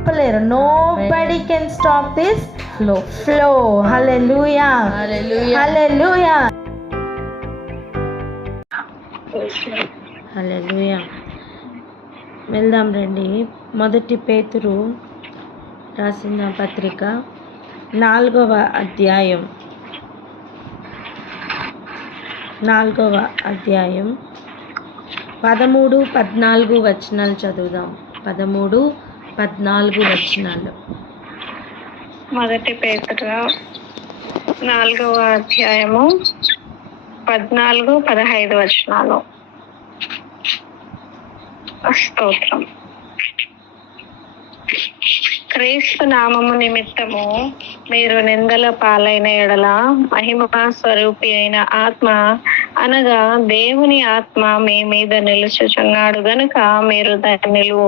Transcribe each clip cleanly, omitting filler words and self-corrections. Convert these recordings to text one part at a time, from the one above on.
ఆపలేరు. Nobody can stop this flow. Hallelujah, hallelujah, hallelujah. వెళ్దాం రండి. మొదటి పేతురు రాసిన పత్రిక 4వ అధ్యాయం 13, 14 వచనాలు చదువుదాం. 13, 14 వచనాలు. మొదటి పేతురు 4వ అధ్యాయము 14, 15 వచనాలు. స్తోత్రం. క్రీస్తు నామము నిమిత్తము మీరు నిందల పాలైన ఎడల మహిమ స్వరూపి అయిన ఆత్మ అనగా దేవుని ఆత్మ మీ మీద నిలుచుచున్నాడు గనుక మీరు ధన్యులు.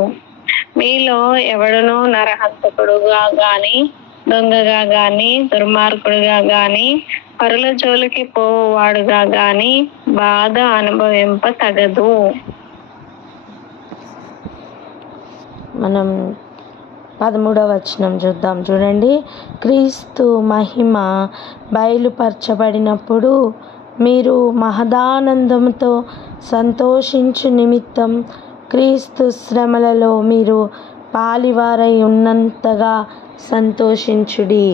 మీలో ఎవడునూ నరహంతకుడుగా గాని, దొంగగా గాని, దుర్మార్గుడుగా గాని, పరుల జోలికి పోవాడుగా గాని బాధ అనుభవింప తగదు. మనం 13వ వచనం చూద్దాం. చూడండి. క్రీస్తు మహిమ బయలుపరచబడినప్పుడు మీరు మహదానందంతో సంతోషించు నిమిత్తం క్రీస్తు శ్రమలలో మీరు పాలివారై ఉన్నంతగా సంతోషించుడి.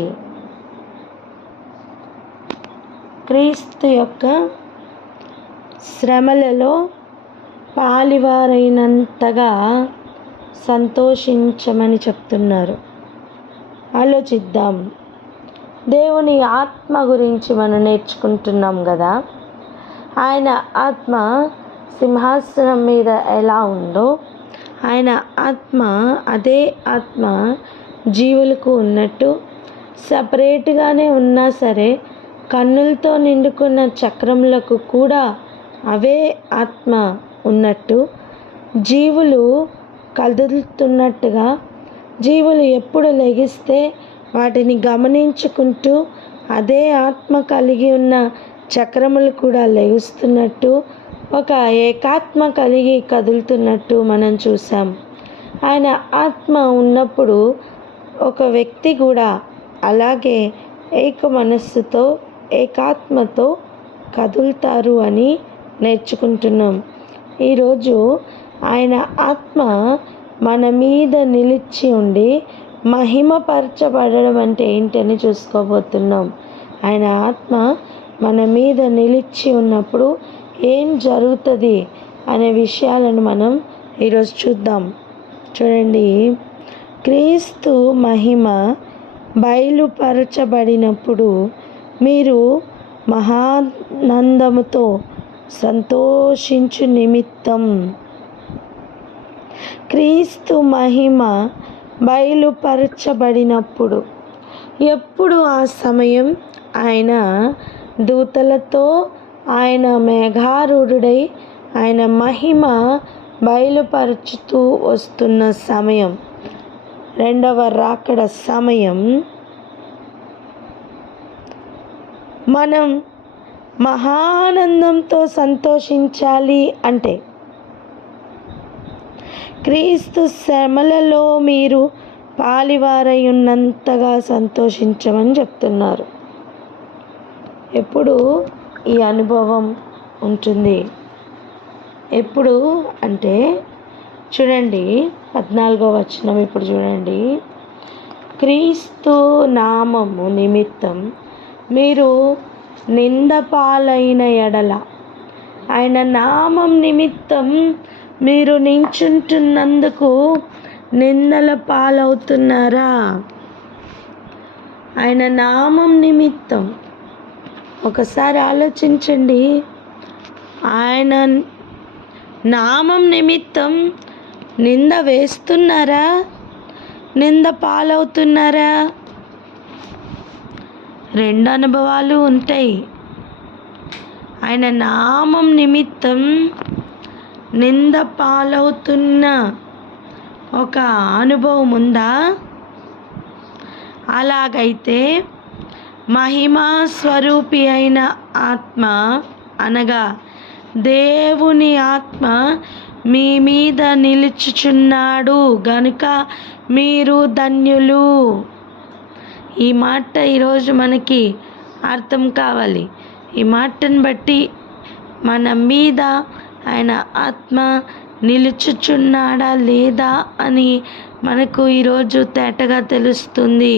క్రీస్తు యొక్క శ్రమలలో పాలివారైనంతగా సంతోషించమని చెప్తున్నారు. ఆలోచిద్దాం. దేవుని ఆత్మ గురించి మనం నేర్చుకుంటున్నాం కదా. ఆయన ఆత్మ సింహాసనం మీద ఎలా ఉందో ఆయన ఆత్మ, అదే ఆత్మ జీవులకు ఉన్నట్టు సపరేట్గానే ఉన్నా సరే కన్నులతో నిండుకున్న చక్రములకు కూడా అవే ఆత్మ ఉన్నట్టు, జీవులు కదులుతున్నట్టుగా, జీవులు ఎప్పుడు లెగిస్తే వాటిని గమనించుకుంటూ అదే ఆత్మ కలిగి ఉన్న చక్రములు కూడా లెగుస్తున్నట్టు, ఒక ఏకాత్మ కలిగి కదులుతున్నట్టు మనం చూసాం. ఆయన ఆత్మ ఉన్నప్పుడు ఒక వ్యక్తి కూడా అలాగే ఏక మనస్సుతో, ఏకాత్మతో కదులుతారు అని నేర్చుకుంటున్నాం. ఈరోజు ఆయన ఆత్మ మన మీద నిలిచి ఉండి మహిమపరచబడడం అంటే ఏంటని చూసుకోబోతున్నాం. ఆయన ఆత్మ మన మీద నిలిచి ఉన్నప్పుడు ఏం జరుగుతుంది అనే విషయాలను మనం ఈరోజు చూద్దాం. చూడండి. క్రీస్తు మహిమ బయలుపరచబడినప్పుడు మీరు మహానందముతో సంతోషించు నిమిత్తం. క్రీస్తు మహిమ బయలుపరచబడినప్పుడు, ఎప్పుడు ఆ సమయం? ఆయన దూతలతో ఆయన మేఘారూఢుడై ఆయన మహిమ బయలుపరుచుతూ వస్తున్న సమయం, రెండవ రాకడ సమయం. మనం మహానందంతో సంతోషించాలి అంటే క్రీస్తు శ్రమలలో మీరు పాలివారై ఉన్నంతగా సంతోషించమని చెప్తున్నారు. ఎప్పుడు ఈ అనుభవం ఉంటుంది? ఎప్పుడు అంటే చూడండి 14వ వచనం. ఇప్పుడు చూడండి. క్రీస్తు నామము నిమిత్తం మీరు నిందపాలైన ఎడల, ఆయన నామం నిమిత్తం మీరు నించుంటున్నందుకు నిందల పాలవుతున్నారా? ఆయన నామం నిమిత్తం ఒకసారి ఆలోచించండి. ఆయన నామం నిమిత్తం నింద వేస్తున్నారా? నింద పాలవుతున్నారా? రెండు అనుభవాలు ఉంటాయి. ఆయన నామం నిమిత్తం నింద పాలవుతున్న ఒక అనుభవం ఉందా? అలాగైతే మహిమా స్వరూపి అయిన ఆత్మ అనగా దేవుని ఆత్మ మీ మీద నిలుచుచున్నాడు గనుక మీరు ధన్యులు. ఈ మాట ఈరోజు మనకి అర్థం కావాలి. ఈ మాటను బట్టి మన మీద ఆయన ఆత్మ నిలుచుచున్నాడా లేదా అని మనకు ఈరోజు తేటగా తెలుస్తుంది.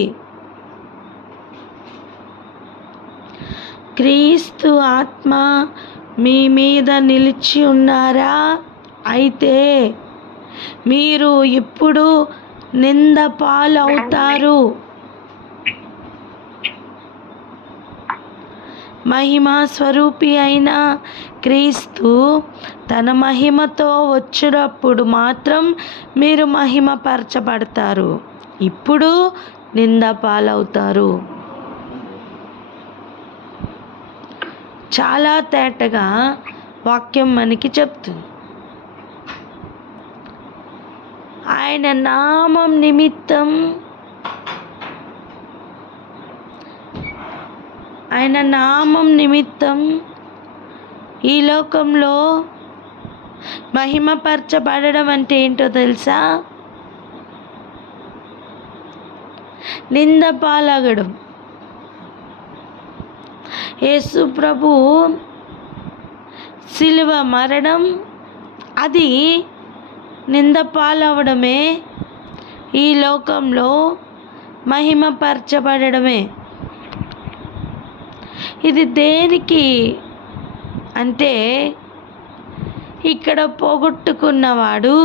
క్రీస్తు ఆత్మ మీ మీద నిలిచి ఉన్నారా? అయితే మీరు ఇప్పుడు నింద పాలవుతారు. మహిమా స్వరూపి అయిన క్రీస్తు తన మహిమతో వచ్చినప్పుడు మాత్రం మీరు మహిమపరచబడతారు. ఇప్పుడు నింద పాలవుతారు. చాలా తేటగా వాక్యం మనకి చెప్తుంది. ఆయన నామం నిమిత్తం ఈ లోకంలో మహిమపరచబడడం అంటే ఏంటో తెలుసా? నింద పాలగడం. యేసు ప్రభు శిలువ మరణం అది నింద పాలవడమే, ఈ లోకంలో మహిమపరచబడమే. ఇది దేనికి అంటే ఇక్కడ పోగొట్టుకున్నవాడు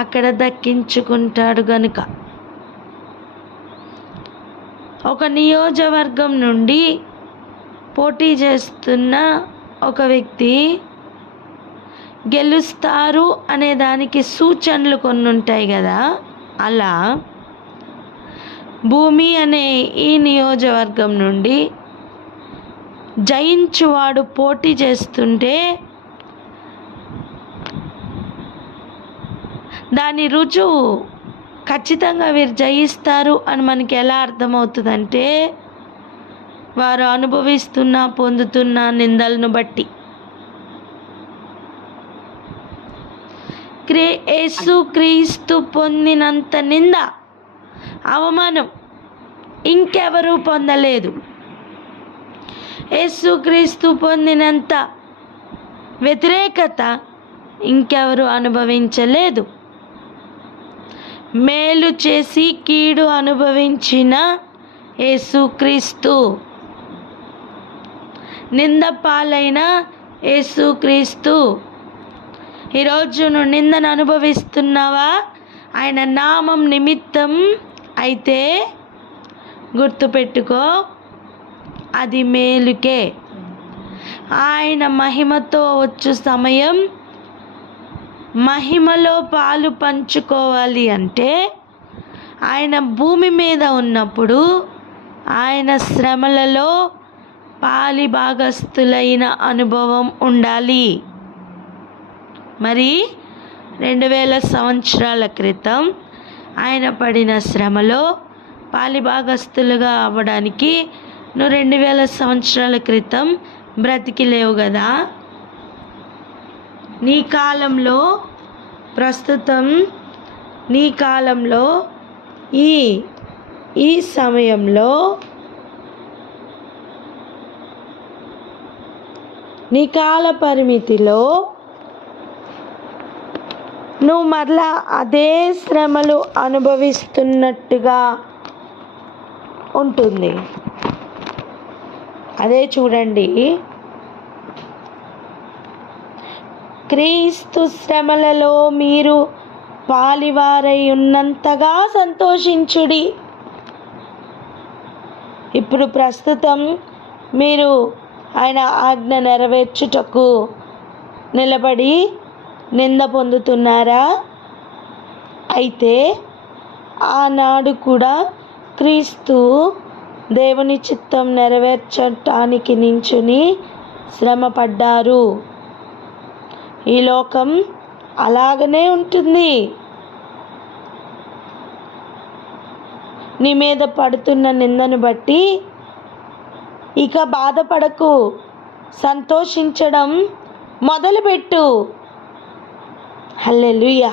అక్కడ దక్కించుకుంటాడు గనుక. ఒక నియోజకవర్గం నుండి పోటీ చేస్తున్న ఒక వ్యక్తి గెలుస్తారు అనే దానికి సూచనలు కొన్ని ఉంటాయి కదా. అలా భూమి అనే ఈ నియోజకవర్గం నుండి జయించువాడు పోటీ చేస్తుంటే దాని రుజువు ఖచ్చితంగా వీరు జయిస్తారు అని మనకి ఎలా అర్థమవుతుందంటే వారు పొందుతున్న నిందలను బట్టి. యేసుక్రీస్తు పొందినంత నింద, అవమానం ఇంకెవరూ పొందలేదు. యేసుక్రీస్తు పొందినంత వ్యతిరేకత ఇంకెవరు అనుభవించలేదు. మేలు చేసి కీడు అనుభవించిన యేసుక్రీస్తు, నింద పాలైన యేసుక్రీస్తు. ఈరోజు నువ్వు నిందను అనుభవిస్తున్నావా? ఆయన నామం నిమిత్తం అయితే గుర్తుపెట్టుకో, అది మేలుకే. ఆయన మహిమతో వచ్చు సమయం, మహిమలో పాలు పంచుకోవాలి అంటే ఆయన భూమి మీద ఉన్నప్పుడు ఆయన శ్రమలలో పాలి భాగస్థులైన అనుభవం ఉండాలి. మరి 2000 సంవత్సరాల క్రితం ఆయన పడిన శ్రమలో పాలి భాగస్థులుగా అవ్వడానికి నువ్వు 2000 సంవత్సరాల క్రితం బ్రతికి లేవు కదా. నీ కాలంలో, ప్రస్తుతం నీ కాలంలో, ఈ సమయంలో నీ కాల పరిమితిలో నువ్వు మరలా అదే శ్రమలు అనుభవిస్తున్నట్టుగా ఉంటుంది. అదే చూడండి, క్రీస్తు శ్రమలలో మీరు పాలివారై ఉన్నంతగా సంతోషించుడి. ఇప్పుడు ప్రస్తుతం మీరు ఆయన ఆజ్ఞ నెరవేర్చుటకు నిలబడి నింద పొందుతున్నారా? అయితే ఆనాడు కూడా క్రీస్తు దేవుని చిత్తం నెరవేర్చటానికి నించుని శ్రమ పడ్డారు. ఈ లోకం అలాగనే ఉంటుంది. నీ మీద పడుతున్న నిందను బట్టి ఇక బాధపడకు, సంతోషించడం మొదలుపెట్టు. హల్లెలూయా.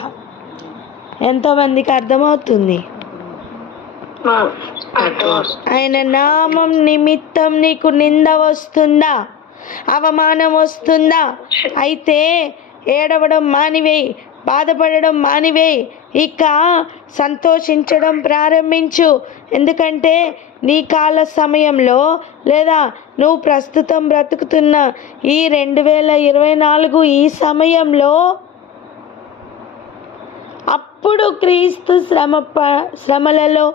ఎంతోమందికి అర్థమవుతుంది? ఆయన నామం నిమిత్తం నీకు నింద వస్తుందా, అవమానం వస్తుందా? అయితే ఏడవడం మానివేయి, బాధపడడం మానివేయి, ఇక సంతోషించడం ప్రారంభించు. ఎందుకంటే నీ కాల సమయంలో లేదా నువ్వు ప్రస్తుతం బ్రతుకుతున్న ఈ 2024 ఈ సమయంలో అప్పుడు క్రీస్తు శ్రమలలో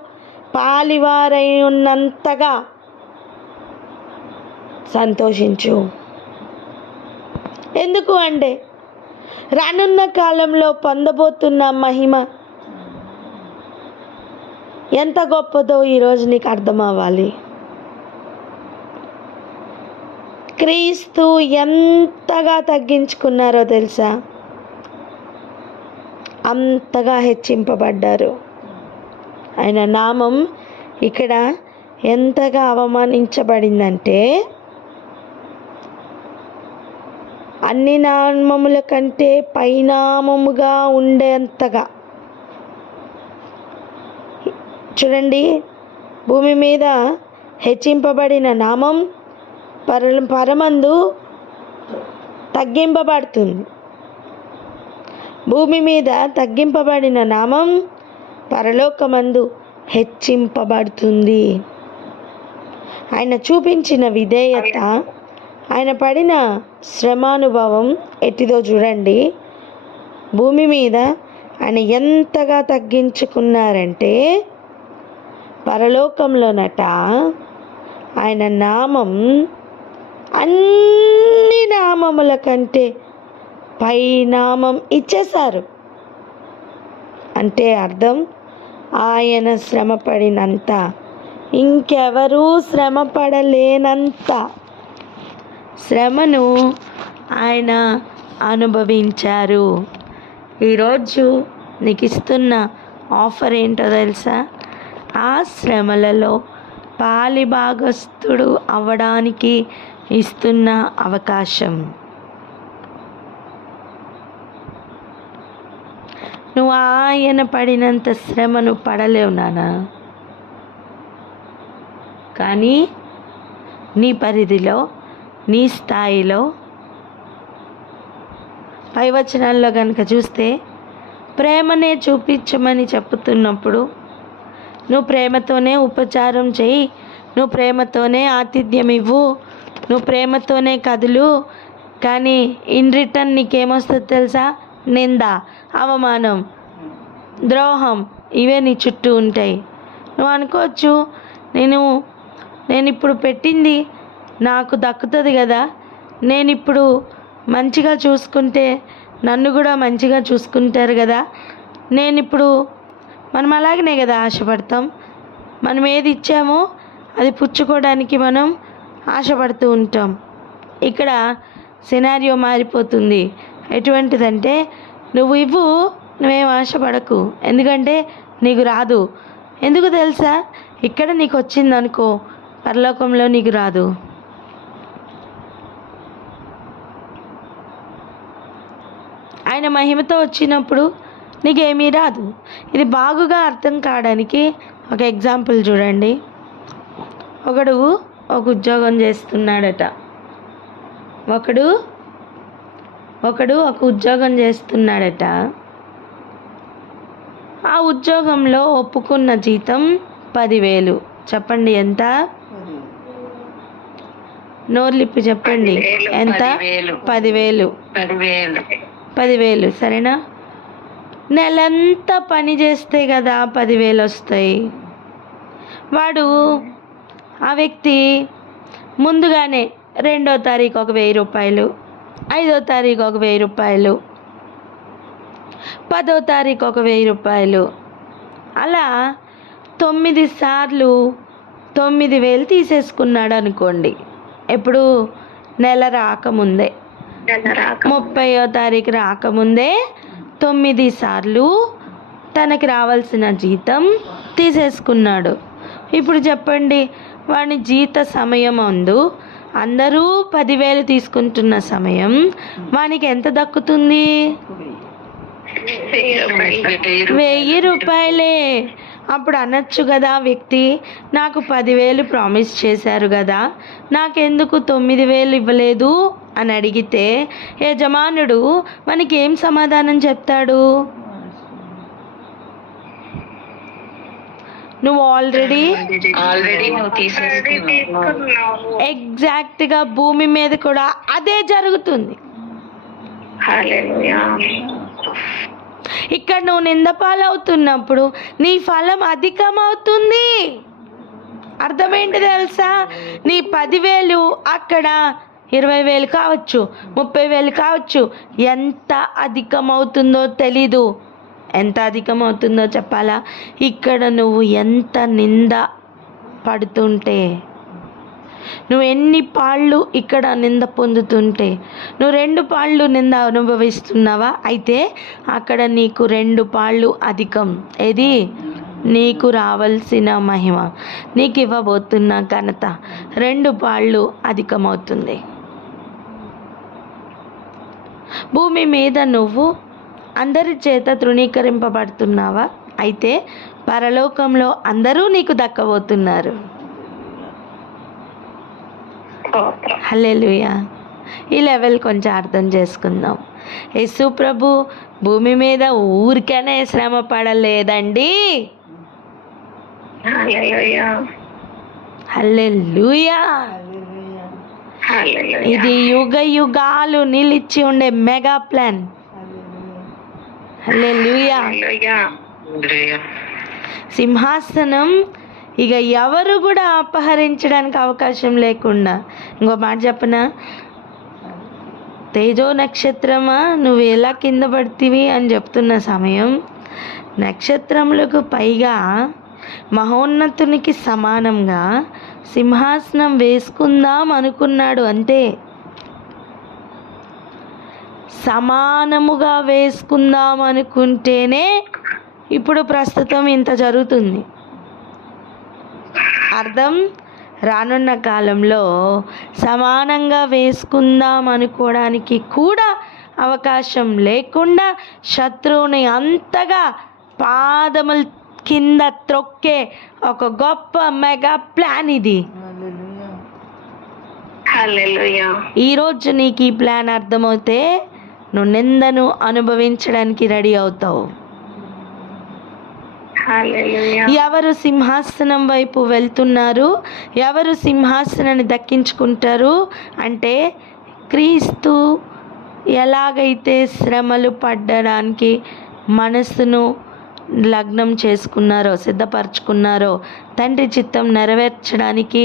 పాలివారై ఉన్నంతగా సంతోషించు. ఎందుకు అంటే రానున్న కాలంలో పొందబోతున్న మహిమ ఎంత గొప్పదో ఈరోజు నీకు అర్థం అవ్వాలి. క్రీస్తు ఎంతగా తగ్గించుకున్నారో తెలుసా? అంతగా హెచ్చింపబడ్డారు. ఆయన నామం ఇక్కడ ఎంతగా అవమానించబడిందంటే అన్ని నామముల కంటే పైనామముగా ఉండేంతగా. చూడండి, భూమి మీద హెచ్చింపబడిన నామం పరమందు తగ్గింపబడుతుంది. భూమి మీద తగ్గింపబడిన నామం పరలోకమందు హెచ్చింపబడుతుంది. ఆయన చూపించిన విధేయత, ఆయన పడిన శ్రమానుభవం ఎట్టిదో చూడండి. భూమి మీద ఆయన ఎంతగా తగ్గించుకున్నారంటే పరలోకంలోనట ఆయన నామం అన్ని నామముల కంటే పై నామం ఇచ్చేశారు. అంటే అర్థం, ఆయన శ్రమ పడినంత ఇంకెవరూ శ్రమ పడలేనంత శ్రమను ఆయన అనుభవించారు. ఈరోజు నీకు ఇస్తున్న ఆఫర్ ఏంటో తెలుసా? ఆ శ్రమలలో పాలిభాగస్థుడు అవ్వడానికి ఇస్తున్న అవకాశం. నువ్వు ఆయన పడినంత శ్రమను పడలేవు నానా, కానీ నీ పరిధిలో, నీ స్థాయిలో. పై వచనాల్లో కనుక చూస్తే ప్రేమనే చూపించమని చెప్తున్నప్పుడు నువ్వు ప్రేమతోనే ఉపచారం చేయి, నువ్వు ప్రేమతోనే ఆతిథ్యం ఇవ్వు, నువ్వు ప్రేమతోనే కదులు. కానీ ఇన్ రిటర్న్ నీకేమొస్తుంది తెలుసా? నింద, అవమానం, ద్రోహం, ఇవే నీ చుట్టూ ఉంటాయి. నువ్వు అనుకోవచ్చు, నేను ఇప్పుడు పెట్టింది నాకు దక్కుతుంది కదా, నేను ఇప్పుడు మంచిగా చూసుకుంటే నన్ను కూడా మంచిగా చూసుకుంటారు కదా, మనం అలాగనే కదా ఆశపడతాం. మనం ఏది ఇచ్చామో అది పుచ్చుకోవడానికి మనం ఆశపడుతూ ఉంటాం. ఇక్కడ సినారియో మారిపోతుంది. ఎటువంటిదంటే, నువ్వు ఇవ్వు, నువ్వేం ఆశపడకు, ఎందుకంటే నీకు రాదు. ఎందుకు తెలుసా? ఇక్కడ నీకు వచ్చిందనుకో, పరలోకంలో నీకు రాదు. ఆయన మహిమతో వచ్చినప్పుడు నీకేమీ రాదు. ఇది బాగుగా అర్థం కావడానికి ఒక ఎగ్జాంపుల్ చూడండి. ఒకడు ఒక ఉద్యోగం చేస్తున్నాడట. ఒకడు ఒక ఉద్యోగం చేస్తున్నాడట. ఆ ఉద్యోగంలో ఒప్పుకున్న జీతం 10,000. చెప్పండి ఎంత? నోర్లిప్పి చెప్పండి ఎంత? 10,000. 10,000 సరేనా? నెలంతా పని చేస్తే కదా 10,000 వస్తాయి. ఆ వ్యక్తి ముందుగానే 2వ తారీఖు ఒక 1,000 రూపాయలు, 5వ తారీఖు ఒక 1,000 రూపాయలు, 10వ తారీఖు ఒక 1,000 రూపాయలు, అలా 9 సార్లు 9,000 తీసేసుకున్నాడు అనుకోండి. ఎప్పుడు? నెల రాకముందే, 30వ తారీఖు రాకముందే 9 సార్లు తనకి రావాల్సిన జీతం తీసేసుకున్నాడు. ఇప్పుడు చెప్పండి, వాడి జీత సమయం అందరూ 10,000 తీసుకుంటున్న సమయం వానికి ఎంత దక్కుతుంది? 1000 రూపాయలే. అప్పుడు అనొచ్చు కదా వ్యక్తి, నాకు 10,000 ప్రామిస్ చేశారు కదా, నాకెందుకు 9,000 ఇవ్వలేదు అని అడిగితే యజమానుడు మనకి ఏం సమాధానం చెప్తాడు? నువ్వు ఆల్రెడీ ఎగ్జాక్ట్గా భూమి మీద కూడా అదే జరుగుతుంది. ఇక్కడ నువ్వు నిందపాలవుతున్నప్పుడు నీ ఫలం అధికమవుతుంది. అర్థమేంటి తెలుసా? నీ 10,000 అక్కడ 20,000 కావచ్చు, 30,000 కావచ్చు. ఎంత అధికమవుతుందో తెలీదు. ఎంత అధికమవుతుందో చెప్పాలా? ఇక్కడ నువ్వు ఎంత నింద పడుతుంటే, నువ్వు ఎన్ని పాళ్ళు ఇక్కడ నింద పొందుతుంటే, నువ్వు 2 పాళ్ళు నింద అనుభవిస్తున్నావా? అయితే అక్కడ నీకు 2 పాళ్ళు అధికం. ఏది? నీకు రావాల్సిన మహిమ, నీకు ఇవ్వబోతున్న ఘనత 2 పాళ్ళు అధికమవుతుంది. భూమి మీద నువ్వు అందరి చేత తృణీకరింపబడుతున్నావా? అయితే పరలోకంలో అందరూ నీకు దక్కబోతున్నారు. హల్లెలూయా. ఈ లెవెల్ కొంచెం అర్థం చేసుకుందాం. యేసు ప్రభు భూమి మీద ఊరికనే శ్రమ పడలేదండి. హల్లెలూయా. ఇది యుగ యుగాలు నిలిచి ఉండే మెగా ప్లాన్. హల్లెలూయా. సింహాసనం ఇక ఎవరు కూడా అపహరించడానికి అవకాశం లేకుండా. ఇంకో మాట చెప్పనా? తేజో నక్షత్రమా నువ్వు ఎలా కింద పడితివి అని చెప్తున్న సమయం, నక్షత్రములకు పైగా మహోన్నతునికి సమానంగా సింహాసనం వేసుకుందాం అనుకున్నాడు. అంతే, సమానముగా వేసుకుందాం అనుకుంటేనే ఇప్పుడు ప్రస్తుతం ఇంత జరుగుతుంది. అర్థం? రానున్న కాలంలో సమానంగా వేసుకుందాం అనుకోవడానికి కూడా అవకాశం లేకుండా శత్రువుని అంతగా పాదముల కింద త్రొక్కే ఒక గొప్ప మెగా ప్లాన్ ఇది. ఈరోజు నీకు ఈ ప్లాన్ అర్థమవుతే నువ్వు నిందను అనుభవించడానికి రెడీ అవుతావు. ఎవరు సింహాసనం వైపు వెళ్తున్నారు, ఎవరు సింహాసనాన్ని దక్కించుకుంటారు అంటే, క్రీస్తు ఎలాగైతే శ్రమలు పడడానికి మనసును లగ్నం చేసుకున్నారో, సిద్ధపరచుకున్నారో, తండ్రి చిత్తం నెరవేర్చడానికి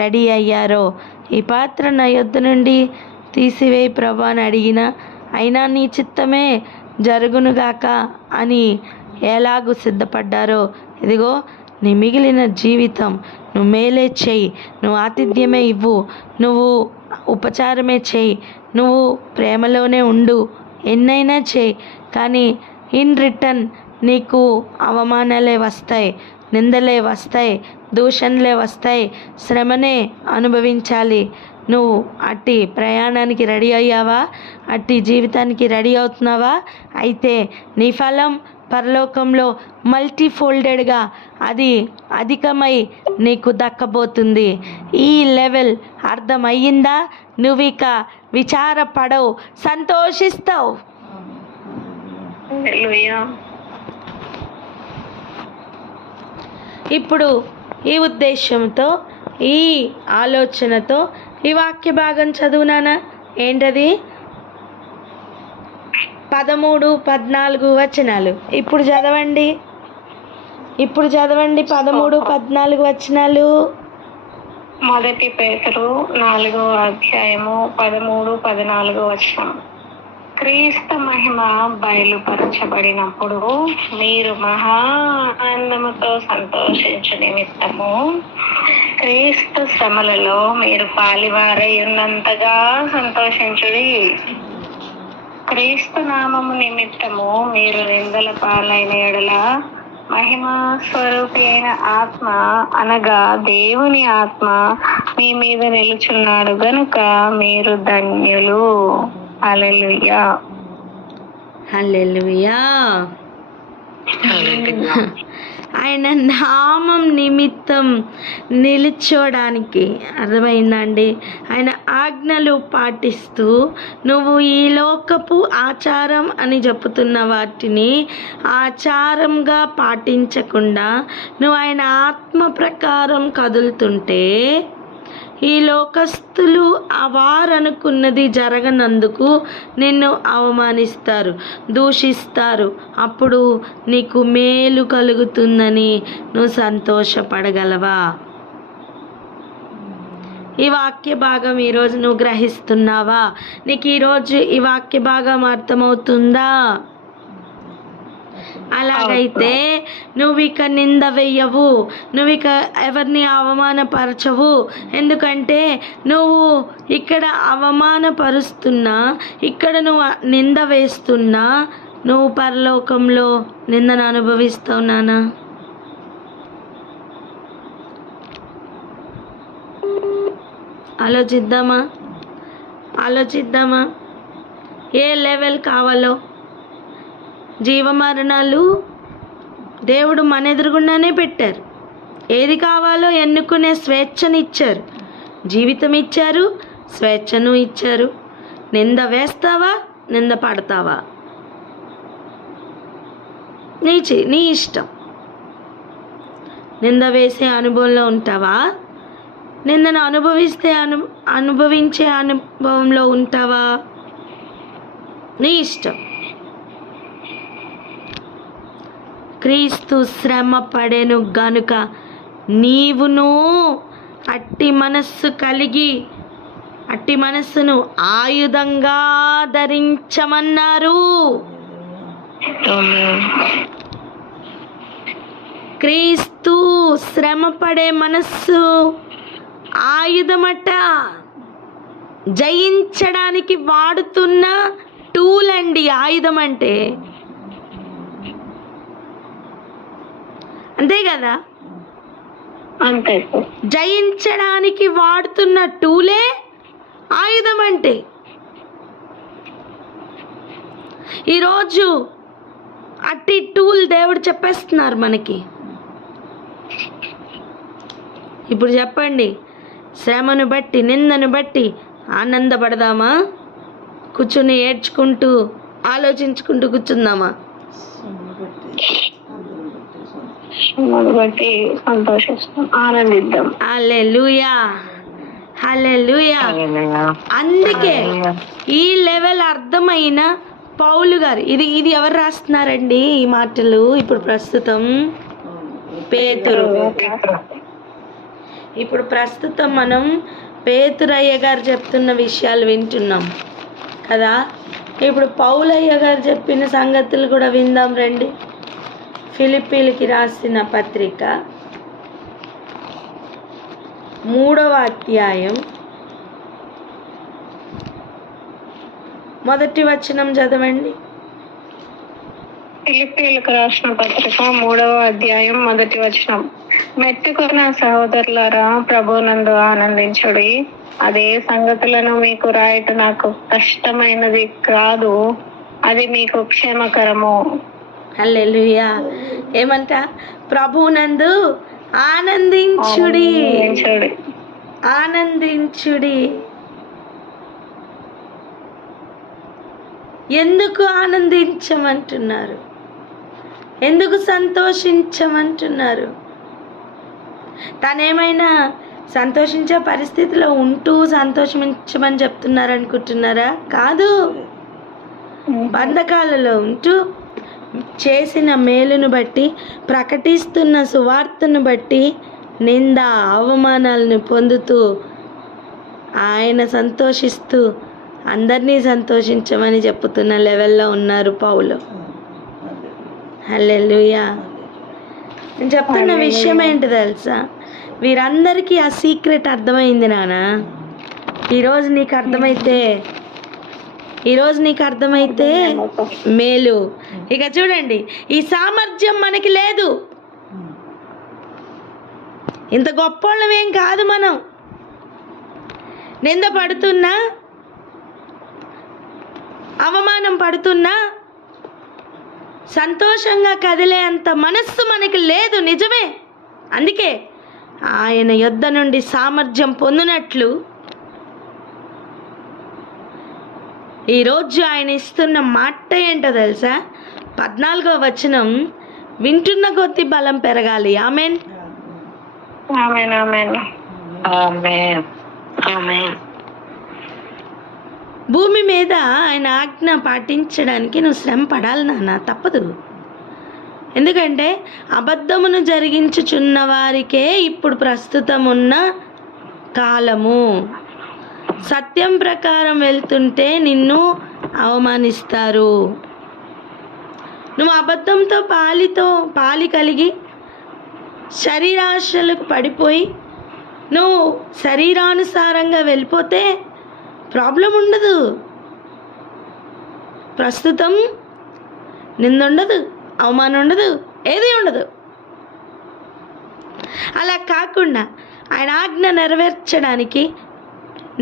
రెడీ అయ్యారో, ఈ పాత్ర నా యొద్ద నుండి తీసివేయి ప్రభా అని అడిగిన, అయినా నీ చిత్తమే జరుగునుగాక అని ఎలాగూ సిద్ధపడ్డారో, ఇదిగో నీ మిగిలిన జీవితం నువ్వు మేలే చెయ్యి, నువ్వు ఆతిథ్యమే ఇవ్వు, నువ్వు ఉపచారమే చెయ్యి, నువ్వు ప్రేమలోనే ఉండు, ఎన్నైనా చెయ్యి. కానీ ఇన్ రిటర్న్ నీకు అవమానాలే వస్తాయి, నిందలే వస్తాయి, దూషణలే వస్తాయి, శ్రమనే అనుభవించాలి. నువ్వు అట్టి ప్రయాణానికి రెడీ అయ్యావా? అట్టి జీవితానికి రెడీ అవుతున్నావా? అయితే నీ ఫలం పరలోకంలో మల్టీఫోల్డెడ్గా అది అధికమై నీకు దక్కబోతుంది. ఈ లెవెల్ అర్థమయ్యిందా? నువ్వు ఇక విచారపడవు, సంతోషిస్తావు. ఇప్పుడు ఈ ఉద్దేశంతో, ఈ ఆలోచనతో ఈ వాక్య భాగం చదువునానా? ఏంటది? 13, 14 వచనాలు ఇప్పుడు చదవండి. 13, 14 వచనాలు. మొదటి పేతురు 4వ అధ్యాయము 13, 14 వచనం. క్రీస్తు మహిమ బయలుపరచబడినప్పుడు మీరు మహా ఆనందముతో సంతోషించు నిమిత్తము క్రీస్తు శ్రమలలో మీరు పాలివారై ఉన్నంతగా సంతోషించుడి. క్రీస్తు నామము నిమిత్తము మీరు నిందల పాలైన ఎడల మహిమా స్వరూపి అయిన ఆత్మ అనగా దేవుని ఆత్మ మీ మీద నిలుచున్నాడు గనుక మీరు ధన్యులు. హల్లెలూయా. హల్లెలూయా. ఆయన నామం నిమిత్తం నిలుచోడానికి అర్థమైందండి. ఆయన ఆజ్ఞలు పాటిస్తూ నువ్వు ఈ లోకపు ఆచారం అని చెప్పుతున్న వాటిని ఆచారంగా పాటించకుండా నువ్వు ఆయన ఆత్మ ప్రకారం కదులుతుంటే ఈ లోకస్తులు వారనుకున్నది జరగనందుకు నిన్ను అవమానిస్తారు, దూషిస్తారు. అప్పుడు నీకు మేలు కలుగుతుందని నువ్వు సంతోషపడగలవా? ఈ వాక్య భాగం ఈరోజు నువ్వు గ్రహిస్తున్నావా? నీకు ఈరోజు ఈ వాక్య భాగం అర్థమవుతుందా? అలాగైతే నువ్వు ఇక నింద వెయ్యవు, నువ్వు ఇక ఎవరిని అవమానపరచవు. ఎందుకంటే నువ్వు ఇక్కడ అవమానపరుస్తున్నా, ఇక్కడ నువ్వు నింద వేస్తున్నా, నువ్వు పరలోకంలో నిందను అనుభవిస్తావు నానా. ఆలోచిద్దామా ఏ లెవెల్ కావాలో. జీవమరణాలు దేవుడు మన ఎదురుగుండానే పెట్టారు. ఏది కావాలో ఎన్నుకునే స్వేచ్ఛను ఇచ్చారు, జీవితం ఇచ్చారు, స్వేచ్ఛను ఇచ్చారు. నింద వేస్తావా, నింద పడతావా, నీ ఇష్టం. నింద వేసే అనుభవంలో ఉంటావా, నిందను అనుభవించే అనుభవంలో ఉంటావా, నీ ఇష్టం. క్రీస్తు శ్రమ పడెను గనుక నీవును అట్టి మనస్సు కలిగి అట్టి మనస్సును ఆయుధంగా ధరించమన్నారు. క్రీస్తు శ్రమ పడే మనస్సు ఆయుధమట, జయించడానికి వాడుతున్న టూల్ అండి ఆయుధం అంటే. అంతే కదా? అంతే. జయించడానికి వాడుతున్న టూలే ఆయుధం అంటే. ఈరోజు అట్టి టూల్ దేవుడు చెప్పేస్తున్నారు మనకి. ఇప్పుడు చెప్పండి, శ్రమను బట్టి నిందను బట్టి ఆనందపడదామా, కూర్చుని ఏడ్చుకుంటూ ఆలోచించుకుంటూ కూర్చుందామా? బట్టి సంతోషిస్తాం, ఆనందిద్దాం. హల్లెలూయా, హల్లెలూయా. అందుకే ఈ లెవెల్ అర్థమైన పౌలు గారు, ఇది ఎవరు రాస్తున్నారండి ఈ మాటలు? ఇప్పుడు ప్రస్తుతం పేతురు. ఇప్పుడు ప్రస్తుతం మనం పేతురయ్య గారు చెప్తున్న విషయాలు వింటున్నాం కదా. ఇప్పుడు పౌలయ్య గారు చెప్పిన సంగతులు కూడా విందాం రండి. ఫిలిప్పీలకి రాసిన పత్రిక 3వ అధ్యాయం 1వ వచనం చదవండి. ఫిలిప్పీలకు రాసిన పత్రిక 3వ అధ్యాయం 1వ వచనం. మెట్టుకున్న సహోదరులారా, ప్రభునందు ఆనందించుడి. అదే సంగతులను మీకు రాయట నాకు కష్టమైనది కాదు, అది మీకు క్షేమకరము. హల్లెలూయా. ఏమంట? ప్రభునందు ఆనందించుడి, ఆనందించుడి. ఎందుకు ఆనందించమంటున్నారు? ఎందుకు సంతోషించమంటున్నారు? తనేమైనా సంతోషించే పరిస్థితిలో ఉంటూ సంతోషించమని చెప్తున్నారు అనుకుంటున్నారా? కాదు. బంధకాలలో ఉంటూ చేసిన మేలును బట్టి, ప్రకటిస్తున్న సువార్తను బట్టి నింద అవమానాలను పొందుతూ ఆయన సంతోషిస్తూ అందరినీ సంతోషించమని చెప్పుతున్న లెవెల్లో ఉన్నారు పౌలు. హల్లెలూయా. నేను చెప్తున్న విషయం ఏంటి తెలుసా? వీరందరికీ ఆ సీక్రెట్ అర్థమైంది నాన్న. ఈరోజు నీకు అర్థమైతే మేలు. ఇక చూడండి, ఈ సామర్థ్యం మనకి లేదు. ఇంత గొప్పోళ్ళమేం కాదు మనం. నింద పడుతున్నా, అవమానం పడుతున్నా సంతోషంగా కదిలే అంత మనస్సు మనకి లేదు, నిజమే. అందుకే ఆయన యొద్ద నుండి సామర్థ్యం పొందినట్లు ఈరోజు ఆయన ఇస్తున్న మాట ఏంటో తెలుసా? 14వ వచనం, వింటున్న కొద్దీ బలం పెరగాలి. ఆమెన్. ఆమేన్ ఆమేన్ ఆమేన్ ఆమేన్. భూమి మీద ఆయన ఆజ్ఞ పాటించడానికి నువ్వు శ్రమ పడాలి నాన్న, తప్పదు. ఎందుకంటే అబద్ధమును జరిగించుచున్న వారికే ఇప్పుడు ప్రస్తుతం ఉన్న కాలము. సత్యం ప్రకారం వెళ్తుంటే నిన్ను అవమానిస్తారు. నువ్వు అబద్ధంతో పాలి కలిగి శరీరాశలకు పడిపోయి నువ్వు శరీరానుసారంగా వెళ్ళిపోతే ప్రాబ్లం ఉండదు. ప్రస్తుతం నిందుండదు, అవమానం ఉండదు, ఏది ఉండదు. అలా కాకుండా ఆయన ఆజ్ఞ నెరవేర్చడానికి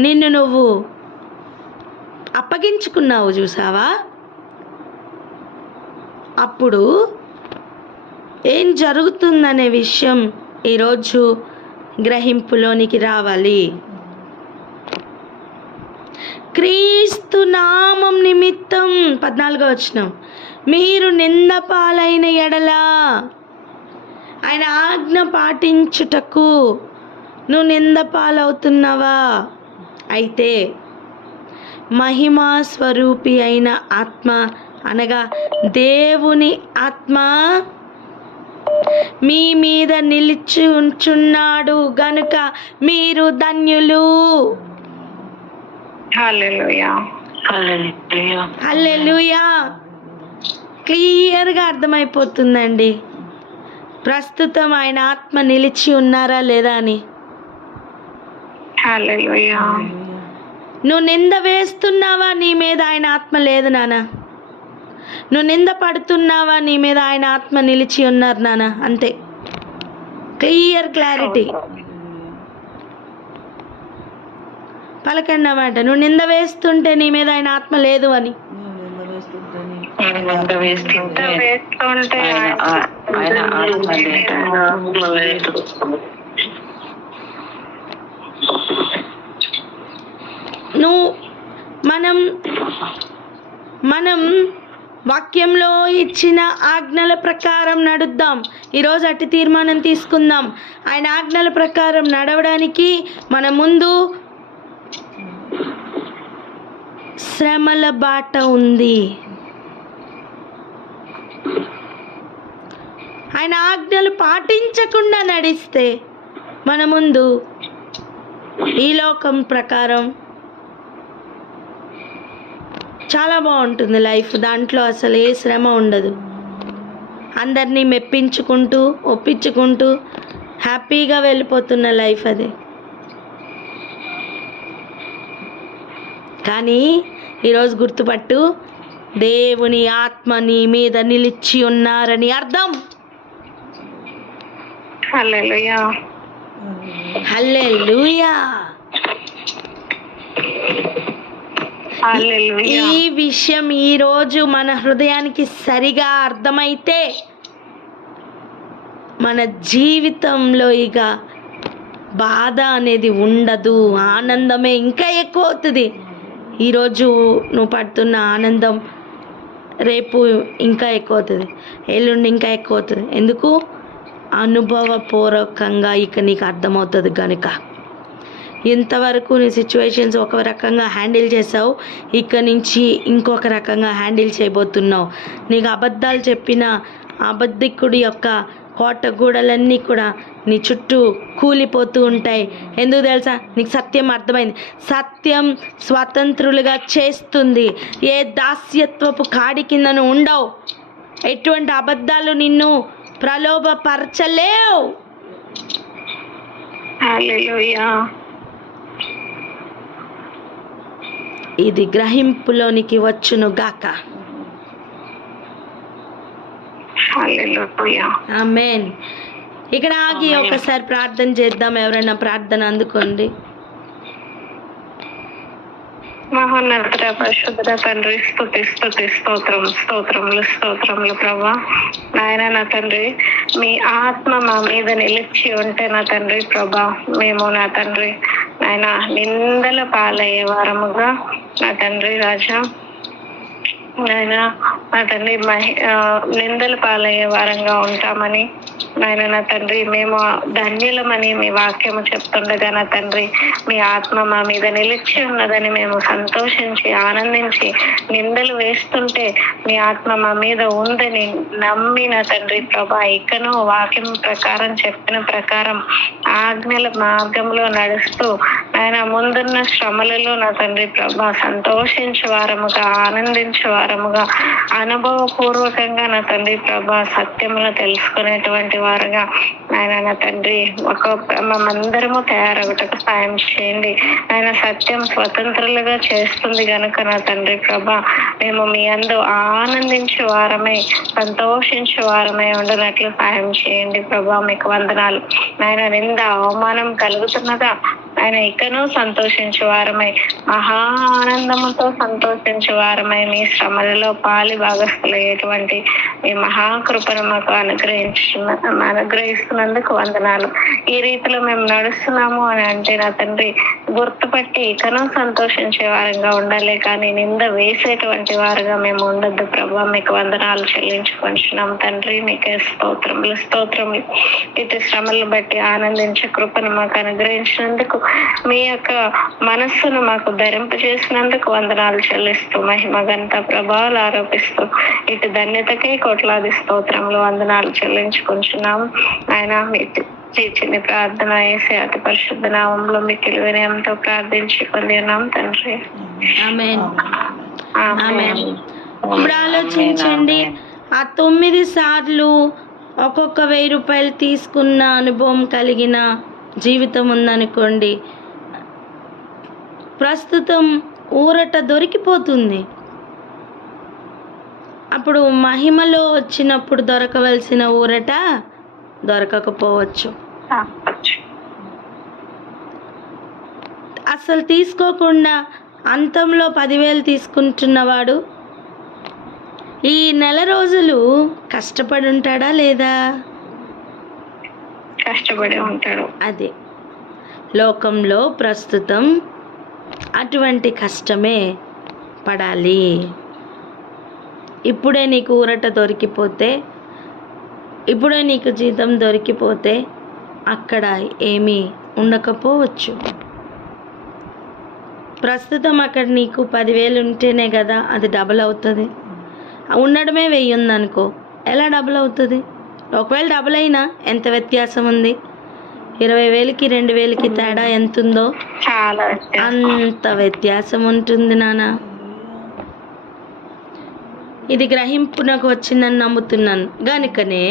నిన్ను నువ్వు అప్పగించుకున్నావు చూసావా, అప్పుడు ఏం జరుగుతుందనే విషయం ఈరోజు గ్రహింపులోనికి రావాలి. క్రీస్తు నామం నిమిత్తం 14వ వచనం, మీరు నింద పాలైన ఎడల, ఆయన ఆజ్ఞ పాటించుటకు నువ్వు నింద పాలవుతున్నావా? అయితే మహిమా స్వరూపి అయిన ఆత్మ అనగా దేవుని ఆత్మ మీ మీద నిలిచి ఉంచున్నాడు గనుక మీరు ధన్యులు. హల్లెలూయా హల్లెలూయా హల్లెలూయా. క్లియర్గా అర్థమైపోతుందండి ప్రస్తుతం ఆయన ఆత్మ నిలిచి ఉన్నారా లేదా అని. హల్లెలూయా. నువ్వు నింద వేస్తున్నావా, నీ మీద ఆయన ఆత్మ లేదు నాన్న. నువ్వు నింద పడుతున్నావా, నీ మీద ఆయన ఆత్మ నిలిచి ఉన్నారు నాన్న. అంతే, క్లియర్ క్లారిటీ. పలకండి అన్నమాట, నువ్వు నింద వేస్తుంటే నీ మీద ఆయన ఆత్మ లేదు అని. నువ్వు మనం వాక్యంలో ఇచ్చిన ఆజ్ఞల ప్రకారం నడుద్దాం. ఈరోజు అట్టి తీర్మానం తీసుకుందాం. ఆయన ఆజ్ఞల ప్రకారం నడవడానికి మన ముందు శ్రమల బాట ఉంది. ఆయన ఆజ్ఞలు పాటించకుండా నడిస్తే మన ముందు ఈ లోకం ప్రకారం చాలా బాగుంటుంది లైఫ్. దాంట్లో అసలు ఏ శ్రమ ఉండదు. అందరినీ మెప్పించుకుంటూ ఒప్పించుకుంటూ హ్యాపీగా వెళ్ళిపోతున్న లైఫ్ అది. కానీ ఈరోజు గుర్తుపట్టు, దేవుని ఆత్మ నీ మీద నిలిచి ఉన్నారని అర్థం. హల్లెలూయా హల్లెలూయా. ఈ విషయం ఈరోజు మన హృదయానికి సరిగా అర్థమైతే మన జీవితంలో ఇక బాధ అనేది ఉండదు, ఆనందమే ఇంకా ఎక్కువ అవుతుంది. ఈరోజు నువ్వు పడుతున్న ఆనందం రేపు ఇంకా ఎక్కువ అవుతుంది, ఎల్లుండి ఇంకా ఎక్కువ అవుతుంది. ఎందుకు? అనుభవపూర్వకంగా ఇక నీకు అర్థమవుతుంది కనుక. ఇంతవరకు నీ సిచ్యువేషన్స్ ఒక రకంగా హ్యాండిల్ చేసావు, ఇక నుంచి ఇంకొక రకంగా హ్యాండిల్ చేయబోతున్నావు. నీకు అబద్ధాలు చెప్పిన అబద్ధికుడి యొక్క కోటగూడలన్నీ కూడా నీ చుట్టూ కూలిపోతూ ఉంటాయి. ఎందుకు తెలుసా? నీకు సత్యం అర్థమైంది. సత్యం స్వతంత్రులుగా చేస్తుంది. ఏ దాస్యత్వపు కాడి కిందను ఉండవు. ఎటువంటి అబద్ధాలు నిన్ను ప్రలోభపరచలేవు. హల్లెలూయా. ఇది గ్రహింపులోనికి వచ్చును గాక. హల్లెలూయా. ఆమేన్. ఇక్కడ ఆగి ఒకసారి ప్రార్థన చేద్దాం. ఎవరైనా ప్రార్థన అందుకోండి. మహోన్నత పరిశుద్ధ తండ్రి, స్తోత్రములు ప్రభా. నాయన నా తండ్రి, మీ ఆత్మ మా మీద నిలిచి ఉంటే నా తండ్రి ప్రభా, మేము నా తండ్రి నాయన నిందల పాలయ్యే వారముగా నా తండ్రి రాజా, నాయన నా తండ్రి నిందల పాలయ్యే వారంగా ఉంటామని నాయన నా తండ్రి మేము ధన్యులమని మీ వాక్యము చెప్తుండగా నా తండ్రి, మీ ఆత్మ మా మీద నిలిచి ఉన్నదని మేము సంతోషించి ఆనందించి, నిందలు వేస్తుంటే మీ ఆత్మ మా మీద ఉందని నమ్మి నా తండ్రి ప్రభా, ఇకను వాక్యం ప్రకారం చెప్పిన ప్రకారం ఆజ్ఞల మార్గంలో నడుస్తూ ఆయన ముందున్న శ్రమలలో నా తండ్రి ప్రభా సంతోషించే వారముగా, ఆనందించే వారముగా, అనుభవపూర్వకంగా నా తండ్రి ప్రభా సత్యమును తెలుసుకునేటువంటి వారుగా ఆయన నా తండ్రి మేమందరము తయారవటకు సాయం చేయండి. ఆయన సత్యం స్వతంత్రులుగా చేస్తుంది గనుక నా తండ్రి ప్రభా మేము మీ యందు ఆనందించే వారమై, సంతోషించే వారమై ఉండనట్లు సాయం చేయండి ప్రభా. మీకు వందనాలు. ఆయన నింద అవమానం కలుగుతున్నదా ఆయన ఇకను సంతోషించే వారమై, మహా ఆనందముతో సంతోషించే వారమై మీ శ్రమలలో పాలి భాగస్థులయ్యేటువంటి మీ మహాకృపను మాకు అనుగ్రహిస్తున్నందుకు వందనాలు. ఈ రీతిలో మేము నడుస్తున్నాము అని అంటే నా తండ్రి గుర్తుపట్టి ఇకను సంతోషించే వారంగా ఉండాలి, కానీ నింద వేసేటువంటి వారుగా మేము ఉండొద్దు ప్రభా. మీకు వందనాలు చెల్లించుకుంటున్నాం తండ్రి. మీకే స్తోత్రములు. ఇటు శ్రమలను బట్టి ఆనందించే కృపను మాకు అనుగ్రహించినందుకు, మీ యొక్క మనస్సును మాకు ధరింపజేసినందుకు వందనాలు చెల్లిస్తూ, మహిమ ఘనత ప్రభావాలు ఆరోపిస్తూ ఇటు ధన్యతకే కోట్లాది స్తోత్రములు వందనాలు చెల్లించుకుంటున్నాము. ఆయన చిన్ని ప్రార్థన చేసే అతి పరిశుద్ధ నామంలో మీకు వినయంతో ప్రార్థించి పొంది ఉన్నాం తండ్రి. ఆమేన్. ఇప్పుడు ఆలోచించండి, ఆ 9 సార్లు ఒక్కొక్క 1000 రూపాయలు తీసుకున్న అనుభవం కలిగిన జీవితం ఉందనుకోండి, ప్రస్తుతం ఊరట దొరికిపోతుంది. అప్పుడు మహిమలో వచ్చినప్పుడు దొరకవలసిన ఊరట దొరకకపోవచ్చు. అసలు తీసుకోకుండా అంతంలో 10,000 తీసుకుంటున్నవాడు ఈ నెల రోజులు కష్టపడి ఉంటాడా లేదా? కష్టపడి ఉంటాడు. అదే లోకంలో ప్రస్తుతం అటువంటి కష్టమే పడాలి. ఇప్పుడే నీకు ఊరట దొరికిపోతే, ఇప్పుడే నీకు జీతం దొరికిపోతే అక్కడ ఏమీ ఉండకపోవచ్చు. ప్రస్తుతం అక్కడ నీకు 10,000 ఉంటేనే కదా అది డబుల్ అవుతుంది. ఉండడమే 1000 ఉందనుకో, ఎలా డబుల్ అవుతుంది? ఒకవేళ డబుల్ అయినా ఎంత వ్యత్యాసం ఉంది? 20,000కి 2,000కి తేడా ఎంత ఉందో అంత వ్యత్యాసం ఉంటుంది నాన్న. ఇది గ్రహింపునకు వచ్చిందని నమ్ముతున్నాను గనుకనే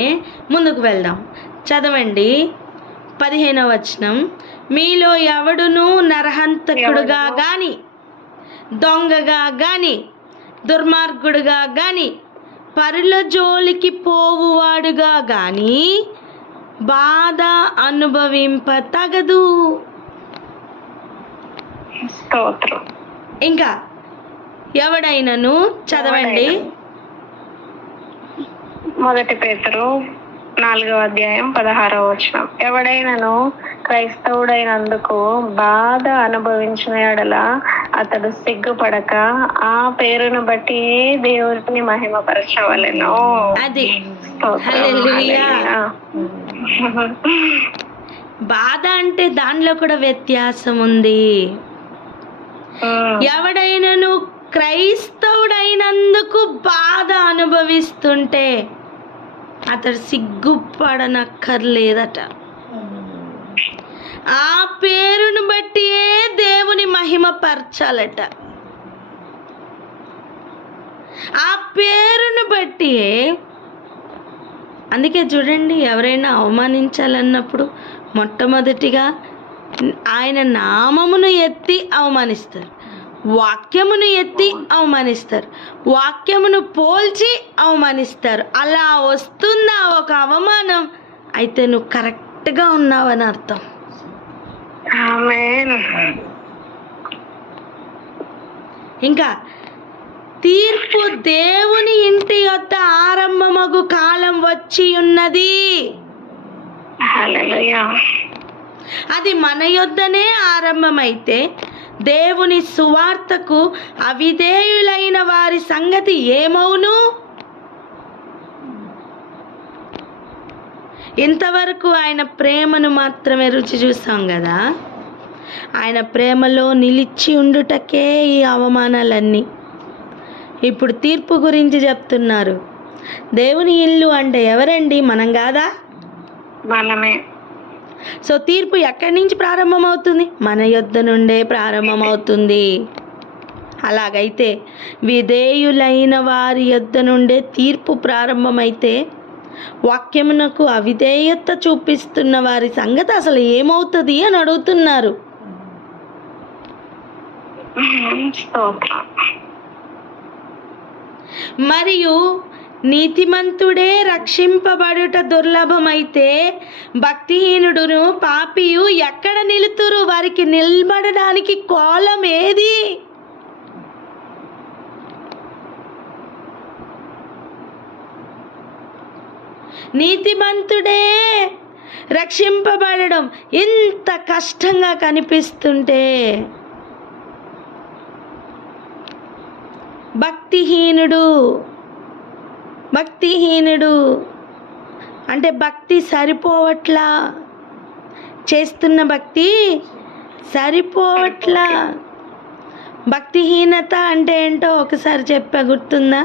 ముందుకు వెళ్దాం. చదవండి 15వ వచనం. మీలో ఎవడును నరహంతకుడుగా గాని, దొంగగా గాని, దుర్మార్గుడుగా గాని, పరుల జోలికి పోవువాడుగా గాని బాధ అనుభవింప తగదు. ఇంకా ఎవడైనను, చదవండి 1 పేతురు 4వ అధ్యాయం 16వ వచనం. ఎవడైనను క్రైస్తవుడైనందుకు బాధ అనుభవించిన ఎడల అతడు సిగ్గుపడక ఆ పేరును బట్టి దేవుడిని మహిమపరచవలెను. అది హల్లెలూయా. బాధ అంటే దానిలో కూడా వ్యత్యాసం ఉంది. ఎవడైనను క్రైస్తవుడైనందుకు బాధ అనుభవిస్తుంటే అతడు సిగ్గుపడనక్కర్లేదట. ఆ పేరును బట్టి దేవుని మహిమపరచాలట. ఆ పేరును బట్టి. అందుకే చూడండి, ఎవరైనా అవమానించాలన్నప్పుడు మొట్టమొదటిగా ఆయన నామమును ఎత్తి అవమానిస్తారు, వాక్యమును ఎత్తి అవమానిస్తారు, వాక్యమును పోల్చి అవమానిస్తారు. అలా వస్తుందా ఒక అవమానం, అయితే నువ్వు కరెక్ట్గా ఉన్నావని అర్థం. ఇంకా తీర్పు దేవుని ఇంటి యొద్ద ఆరంభమగు కాలం వచ్చి ఉన్నది. హల్లెలూయా. అది మన యొద్దనే ఆరంభమైతే దేవుని సువార్తకు అవిధేయులైన వారి సంగతి ఏమవును? ఇంతవరకు ఆయన ప్రేమను మాత్రమే రుచి చూస్తాం కదా. ఆయన ప్రేమలో నిలిచి ఉండుటకే ఈ అవమానాలన్నీ. ఇప్పుడు తీర్పు గురించి చెప్తున్నారు. దేవుని ఇల్లు అంటే ఎవరండి? మనం కాదా? మనమే. సో తీర్పు ఎక్కడి నుంచి ప్రారంభమవుతుంది? మన యొద్ద నుండే ప్రారంభమవుతుంది. అలాగైతే విధేయులైన వారి యొద్ద నుండే తీర్పు ప్రారంభమైతే వాక్యమునకు అవిధేయత చూపిస్తున్న వారి సంగతి అసలు ఏమవుతుంది అని అడుగుతున్నారు. స్తోత్రం. మరియు నీతిమంతుడే రక్షింపబడుట దుర్లభమైతే భక్తిహీనుడును పాపియు ఎక్కడ నిలుతురు? వారికి నిలబడడానికి కోలం ఏది? నీతిమంతుడే రక్షింపబడడం ఇంత కష్టంగా కనిపిస్తుంటే భక్తిహీనుడు అంటే భక్తి సరిపోవట్లా, చేస్తున్న భక్తి సరిపోవట్లా. భక్తిహీనత అంటే ఏంటో ఒకసారి చెప్పా, గుర్తుందా?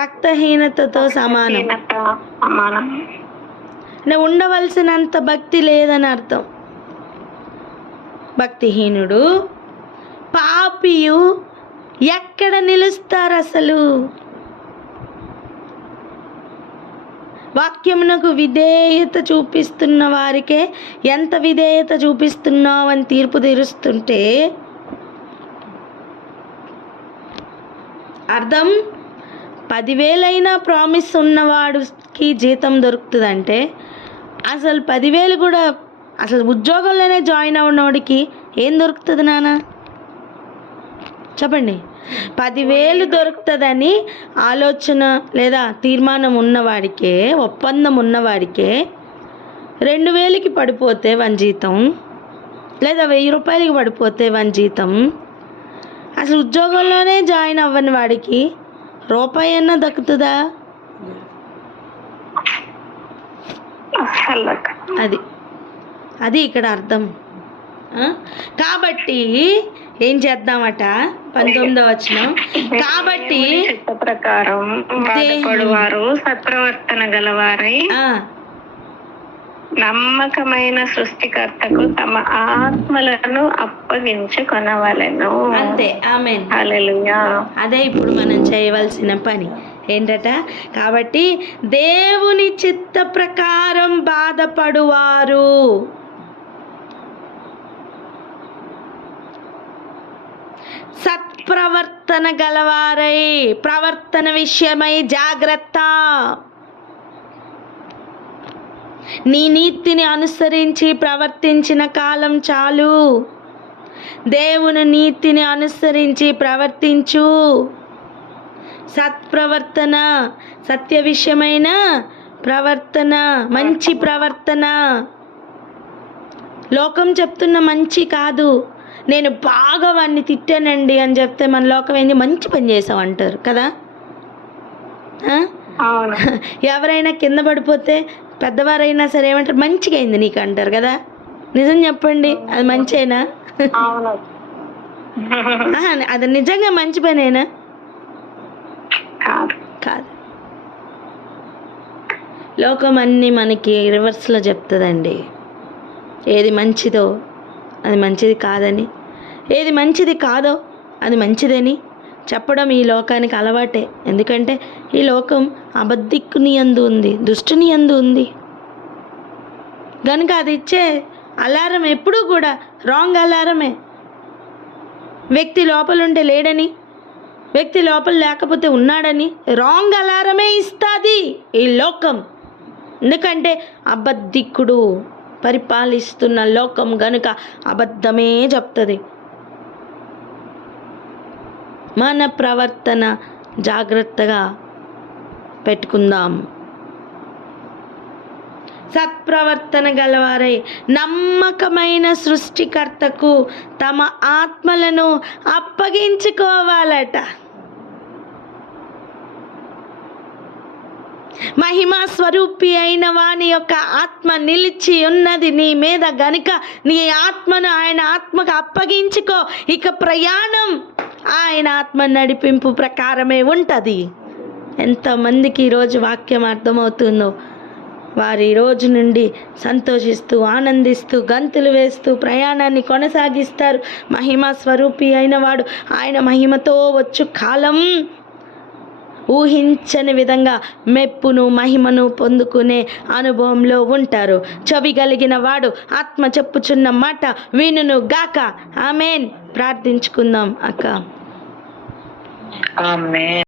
రక్తహీనతతో సమానం. అంటే ఉండవలసినంత భక్తి లేదని అర్థం. భక్తిహీనుడు పాపియు ఎక్కడ నిలుస్తారు అసలు? వాక్యమునకు విధేయత చూపిస్తున్న వారికే ఎంత విధేయత చూపిస్తున్నావు అని తీర్పు తీరుస్తుంటే అర్థం 10,000 ప్రామిస్ ఉన్నవాడికి జీతం దొరుకుతుందంటే అసలు 10,000 కూడా అసలు ఉద్యోగంలోనే జాయిన్ అవ్వనోడికి ఏం దొరుకుతుంది నాన్న? చెప్పండి. 10,000 దొరుకుతుందని ఆలోచన లేదా తీర్మానం ఉన్నవాడికే, ఒప్పందం ఉన్నవాడికే 2,000కి పడిపోతే 1 జీతం, లేదా 1,000 రూపాయలకి పడిపోతే 1 జీతం, అసలు ఉద్యోగంలోనే జాయిన్ అవ్వని వాడికి రూపాయి అన్నా దక్కుతుందా? అది ఇక్కడ అర్థం. కాబట్టి ఏం చేద్దామట? 19వ వచనం. కాబట్టి ప్రకారం బాధపడువారు సత్ప్రవర్తన గలవారై నమ్మకమైన సృష్టికర్తకు తమ ఆత్మలను అప్పగించుకొనవలెను. అంతే. ఆమేన్. హల్లెలూయా. అదే ఇప్పుడు మనం చేయవలసిన పని ఏంటట? కాబట్టి దేవుని చిత్త ప్రకారం బాధపడువారు సత్ప్రవర్తన గలవారై, ప్రవర్తన విషయమై జాగ్రత్త. నీ నీతిని అనుసరించి ప్రవర్తించిన కాలం చాలు. దేవుని నీతిని అనుసరించి ప్రవర్తించు. సత్ప్రవర్తన, సత్య విషయమైన ప్రవర్తన, మంచి ప్రవర్తన. లోకం చెప్తున్న మంచి కాదు. నేను బాగా వాడిని తిట్టానండి అని చెప్తే మన లోకం ఏంది? మంచి పని చేసావు అంటారు కదా. ఎవరైనా కింద పడిపోతే పెద్దవారైనా సరే ఏమంటారు? మంచిగా అయింది నీకు అంటారు కదా. నిజం చెప్పండి, అది మంచేనా? అది నిజంగా మంచి పనేనా? కాదు. లోకం అన్నీ మనకి రివర్స్లో చెప్తుందండి. ఏది మంచిదో అది మంచిది కాదని, ఏది మంచిది కాదో అది మంచిదని చెప్పడం ఈ లోకానికి అలవాటే. ఎందుకంటే ఈ లోకం అబద్ధికుని యందు ఉంది, దుష్టుని యందు ఉంది కనుక అది ఇచ్చే అలారం ఎప్పుడూ కూడా రాంగ్ అలారమే. వ్యక్తి లోపలుంటే లేడని, వ్యక్తి లోపల లేకపోతే ఉన్నాడని రాంగ్ అలారమే ఇస్తుంది ఈ లోకం. ఎందుకంటే అబద్ధికుడు పరిపాలిస్తున్న లోకం గనుక అబద్ధమే చెప్తుంది. మన ప్రవర్తన జాగ్రత్తగా పెట్టుకుందాం. సత్ప్రవర్తన గలవారై నమ్మకమైన సృష్టికర్తకు తమ ఆత్మలను అప్పగించుకోవాలట. మహిమా స్వరూపి అయిన వాని యొక్క ఆత్మ నిలిచి ఉన్నది నీ మీద గనుక నీ ఆత్మను ఆయన ఆత్మకు అప్పగించుకో. ఇక ప్రయాణం ఆయన ఆత్మ నడిపింపు ప్రకారమే ఉంటుంది. ఎంతమందికి ఈరోజు వాక్యం అర్థమవుతుందో వారు ఈ రోజు నుండి సంతోషిస్తూ ఆనందిస్తూ గంతులు వేస్తూ ప్రయాణాన్ని కొనసాగిస్తారు. మహిమా స్వరూపి అయిన వాడు ఆయన మహిమతో వచ్చు కాలం ఊహించని విధంగా మెప్పును మహిమను పొందుకునే అనుభవంలో ఉంటారు. చెవి కలిగిన వాడు ఆత్మ చెప్పుచున్న మాట వినును గాక. ఆమేన్. ప్రార్థించుకుందాం అక్క. ఆమేన్.